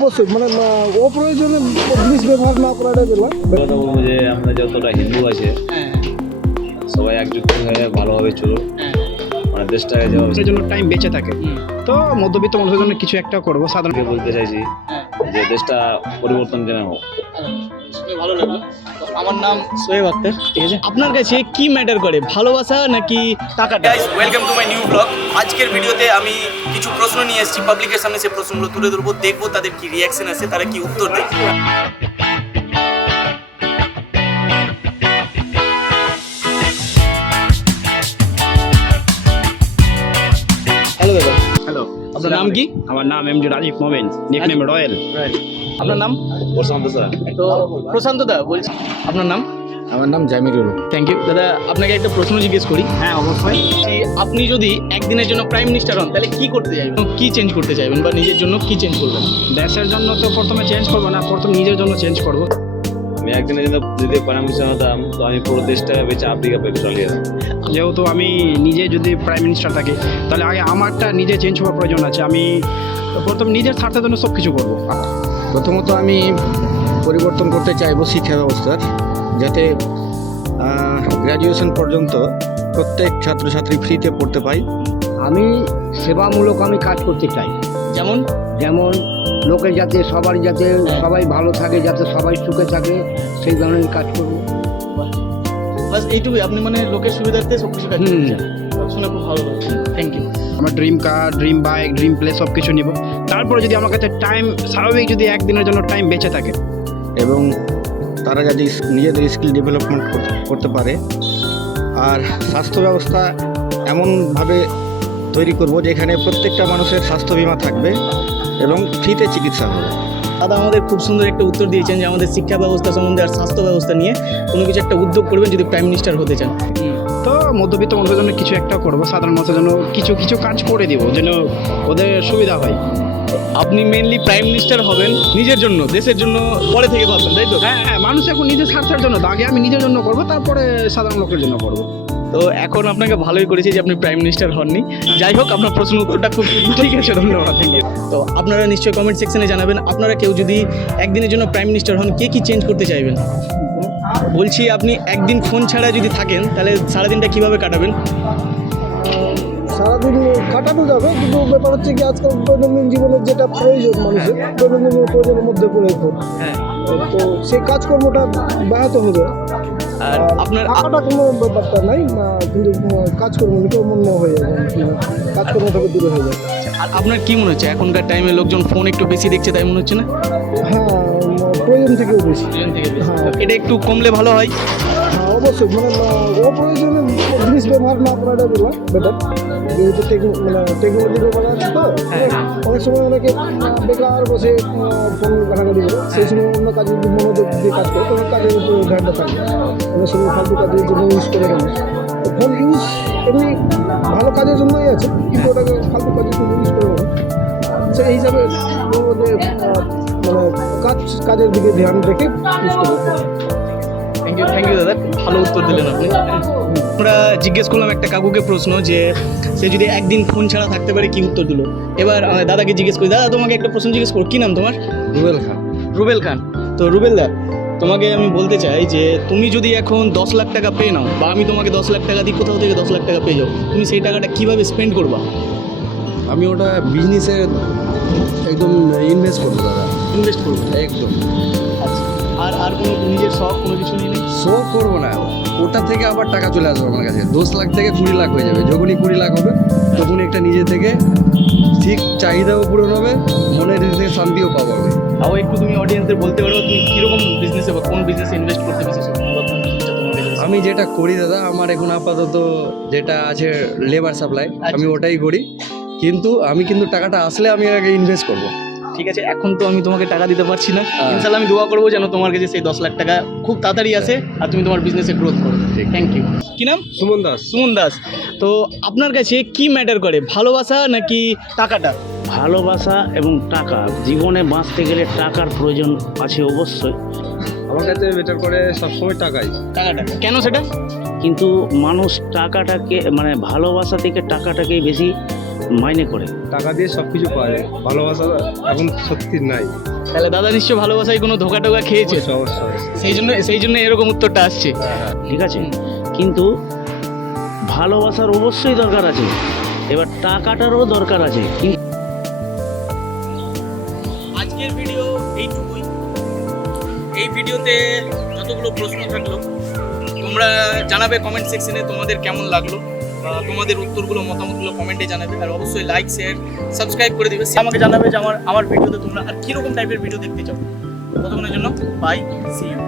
অবশ্যই মানে অপ্রয়োজনে জিনিস ব্যবহার না করাটাই বেলা। কথা বলবো যে আমরা যতটা হিন্দু আছে সবাই একজুট হয়ে ভালোভাবে চলুক, মানে দেশটাকে মানুষের জন্য টাইম বেঁচে থাকে, তো মধ্যবিত্ত মানুষের জন্য কিছু একটা করবো সাধারণ। যেভাবে বলতে চাইছি যে দেশটা পরিবর্তন যেন হোক। ভালো লাগলো। আমার নাম সোহেব আক্তার, ঠিক আছে। আপনার কাছে কি ম্যাটার করে, ভালোবাসা নাকি টাকাটা? Guys, welcome to my new blog. আজকের ভিডিওতে আমি কিছু প্রশ্ন নিয়ে এসেছি পাবলিকের সামনে, সেই প্রশ্নগুলো তুলে ধরবো, দেখবো তাদের কি রিয়াকশন আছে, তারা কি উত্তর দেয়। হ্যালো দাদা, হ্যালো, আপনার নাম কি? আমার নাম এমজি রাজীব মোমেন, নিকনেম রয়্যাল। আপনার নাম? প্রশান্ত স্যার। তো প্রশান্ত দা বলছি, আপনার নাম? আমার নাম জামিরুল। থ্যাংক ইউ দাদা। আপনাকে একটা প্রশ্ন জিজ্ঞেস করি। হ্যাঁ, অবশ্যই। আপনি যদি একদিনের জন্য প্রাইম মিনিস্টার হন, তাহলে কি করতে চাইবেন, কি চেঞ্জ করতে চাইবেন, বা নিজের জন্য কি চেঞ্জ করবেন? দেশের জন্য তো প্রথমে চেঞ্জ করবো না, প্রথম নিজের জন্য চেঞ্জ করবো। আমি একদিনের জন্য যদি পারমিশন হতাম তো আমি পুরো দেশটাকে বেঁচে আফ্রিকা পেট্রোলিয়ে যেহেতু আমি নিজে যদি প্রাইম মিনিস্টার থাকি, তাহলে আগে আমারটা নিজে চেঞ্জ হওয়ার প্রয়োজন আছে। আমি প্রথম নিজের স্বার্থের জন্য সব কিছু করবো। প্রথমত আমি পরিবর্তন করতে চাইবো শিক্ষা ব্যবস্থার, যাতে গ্র্যাজুয়েশন পর্যন্ত প্রত্যেক ছাত্রছাত্রী ফ্রিতে পড়তে পাই। আমি সেবামূলক আমি কাজ করতে চাই, যেমন যেমন লোকের যাতে যাতে সবাই ভালো থাকে, যাতে সবাই সুখে থাকে, সেই ধরনের কাজ করবো। বাস এইটুকুই? আপনি মানে লোকের সুবিধার্থে সব কিছু কাজ করতে চান? শুনে খুব ভালো লাগছে, থ্যাংক ইউ। আমার ড্রিম কার, ড্রিম বাইক, ড্রিম প্লেস সব কিছু নিব। তারপরে যদি আমার কাছে টাইম স্বাভাবিক যদি একদিনের জন্য টাইম বেঁচে থাকে, এবং তারা যদি নিজেদের স্কিল ডেভেলপমেন্ট করতে পারে। আর স্বাস্থ্য ব্যবস্থা এমনভাবে তৈরি করব যেখানে প্রত্যেকটা মানুষের স্বাস্থ্য বীমা থাকবে এবং ফ্রিতে চিকিৎসা হবে। দাদা আমাদের খুব সুন্দর একটা উত্তর দিয়েছেন যে আমাদের শিক্ষা ব্যবস্থা সম্বন্ধে আর স্বাস্থ্য ব্যবস্থা নিয়ে কোনো কিছু একটা উদ্যোগ করবেন যদি প্রাইম মিনিস্টার হতে চান। তো মধ্যবিত্ত মানুষের জন্য কিছু একটা করবো, সাধারণ মানুষের জন্য কিছু কিছু কাজ করে দিব যেন ওদের সুবিধা হয়। আপনি মেনলি প্রাইম মিনিস্টার হবেন নিজের জন্য, দেশের জন্য পরে থেকে ভাববেন, তাই তো? হ্যাঁ হ্যাঁ, মানুষ এখন নিজের স্বার্থের জন্য, তো আগে আমি নিজের জন্য করবো, তারপরে সাধারণ লোকের জন্য করবো। তো এখন আপনাকে ভালোই করেছি যে আপনি প্রাইম মিনিস্টার হননি। যাই হোক, আপনার প্রশ্ন উত্তরটা খুব ঠিক আছে, ধন্যবাদ। তো আপনারা নিশ্চয়ই কমেন্ট সেকশনে জানাবেন, আপনারা কেউ যদি একদিনের জন্য প্রাইম মিনিস্টার হন, কে কি চেঞ্জ করতে চাইবেন? বলছি, আপনি একদিন ফোন ছাড়া যদি থাকেন, তাহলে সারাদিনটা কিভাবে কাটাবেন? সারাদিন কাটানো যাবে, কিন্তু ব্যাপার হচ্ছে কি আজকাল দৈনন্দিন জীবনের যেটা প্রয়োজন মানুষের, দৈনন্দিন প্রয়োজনের মধ্যে পড়ে ফোন, হ্যাঁ, তো সেই কাজকর্মটা ব্যাহত হবে। আর আপনার টাকাটা কোনো ব্যাপারটা নাই, কিন্তু কাজকর্ম মন্য হয়ে যাবে, কাজকর্ম থেকে দূরে হয়ে যাবে। আর আপনার কি মনে হচ্ছে এখনকার টাইমে লোকজন ফোন একটু বেশি দেখছে, তাই মনে হচ্ছে না? হ্যাঁ, প্রয়োজন থেকেও বেশি। তো এটা একটু কমলে ভালো হয়। হ্যাঁ, অবশ্যই মানে অপ্রয়োজনে জিনিস ব্যবহার না করাটা বেটার, যেহেতু টেকনোলজির ব্যাপার আছে, তো অনেক সময় অনেকে বেকার বসে ফোন ঘাটাঘাটি করে, সেই সময় অন্য কাজে যদি মনোযোগ দিয়ে কাজ করে তখন কাজের উপর ধ্যানটা থাকে। অনেক সময় ফালতু কাজের জন্য ইউজ করে মানুষ। ফোন ইউজ এমনি ভালো কাজের জন্যই আছে, কিন্তু ওটাকে ফালতু কাজের জন্য ইউজ করে মানুষ। সেই হিসাবে বলবো যে মানে কাজের দিকে ধ্যান রেখে ইউজ করবো। থ্যাংক ইউ দাদা, ভালো উত্তর দিলেন আপনি। আমরা জিজ্ঞেস করলাম একটা কাকুকে প্রশ্ন যে সে যদি একদিন ফোন ছাড়া থাকতে পারে, কি উত্তর দিল। এবার দাদাকে জিজ্ঞেস করি, দাদা তোমাকে একটা প্রশ্ন জিজ্ঞেস করো, কি নাম তোমার? রুবেল খান। রুবেল খান। তো রুবেল দা, তোমাকে আমি বলতে চাই যে তুমি যদি এখন 10 লাখ টাকা পেয়ে নাও, বা আমি তোমাকে 10 লাখ টাকা দিই, কোথাও থেকে 10 লাখ টাকা পেয়ে যাও, তুমি সেই টাকাটা কিভাবে স্পেন্ড করবা? আমি ওটা বিজনেসে একদম ইনভেস্ট করবো দাদা, ইনভেস্ট করবো একদম। আচ্ছা, আর কোনো নিজের শখ কোনো কিছু নেই? শো করবো না, ওটা থেকে আবার টাকা চলে আসবে আমার কাছে। 10 লাখ থেকে 20 লাখ হয়ে যাবে। যখনই 20 লাখ হবে তখনই একটা নিজে থেকে ঠিক চাহিদাও পূরণ হবে, মনের থেকে শান্তিও পাবো আমি। তাও একটু তুমি অডিয়েন্সদের বলতে পারো তুমি কীরকম বিজনেসে বা কোন বিজনেসে ইনভেস্ট করতে বেশি শখ? আমি যেটা করি দাদা, আমার এখন আপাতত যেটা আছে লেবার সাপ্লাই, আমি ওটাই করি। কিন্তু টাকাটা আসলে আমি আগে ইনভেস্ট করবো। ঠিক আছে, এখন তো আমি তোমাকে টাকা দিতে পারছি না, ইনশাল্লাহ আমি দোয়া করবো যেন তোমার কাছে সেই 10 লাখ টাকা খুব তাড়াতাড়ি আসে আর তুমি তোমার বিজনেসে গ্রোথ করো। Thank you. কি নাম? সুমন দাস। সুমন দাস। তো আপনার কাছে কি ম্যাটার করে, ভালোবাসা নাকি টাকাটা? ভালোবাসা এবং টাকা, জীবনে বাঁচতে গেলে টাকার প্রয়োজন আছে অবশ্যই, আমার কাছে বেটার করে সবসময় টাকাই। টাকাটা কেন সেটা? কিন্তু মানুষ টাকাটাকে মানে ভালোবাসা থেকে টাকাটাকেই বেশি মাইনে করে। টাকা দিয়ে সব কিছু পাওয়া যায়, ভালোবাসা এখন সত্যি নাই। তাহলে দাদা নিশ্চয় ভালোবাসায় কোনো ধোকা টোকা খেয়েছে, অবশ্যই। সেই জন্য এরকম উত্তরটা আসছে। ঠিক আছে, কিন্তু ভালোবাসার অবশ্যই দরকার আছে, এবার টাকাটারও দরকার আছে। কিন্তু আজকের ভিডিও এইটুকুই। এই ভিডিওতে যতগুলো প্রশ্ন থাকলো তোমরা জানাবে কমেন্ট সেকশনে তোমাদের কেমন লাগলো, তোমাদের উত্তরগুলো মতামতগুলো কমেন্টে জানাবে, আর অবশ্যই লাইক শেয়ার সাবস্ক্রাইব করে দিবে। আমাকে জানাবে যে আমার ভিডিওতে তোমরা আর কীরকম টাইপের ভিডিও দেখতে চাও। ততক্ষণের জন্য বাই, সি ইউ।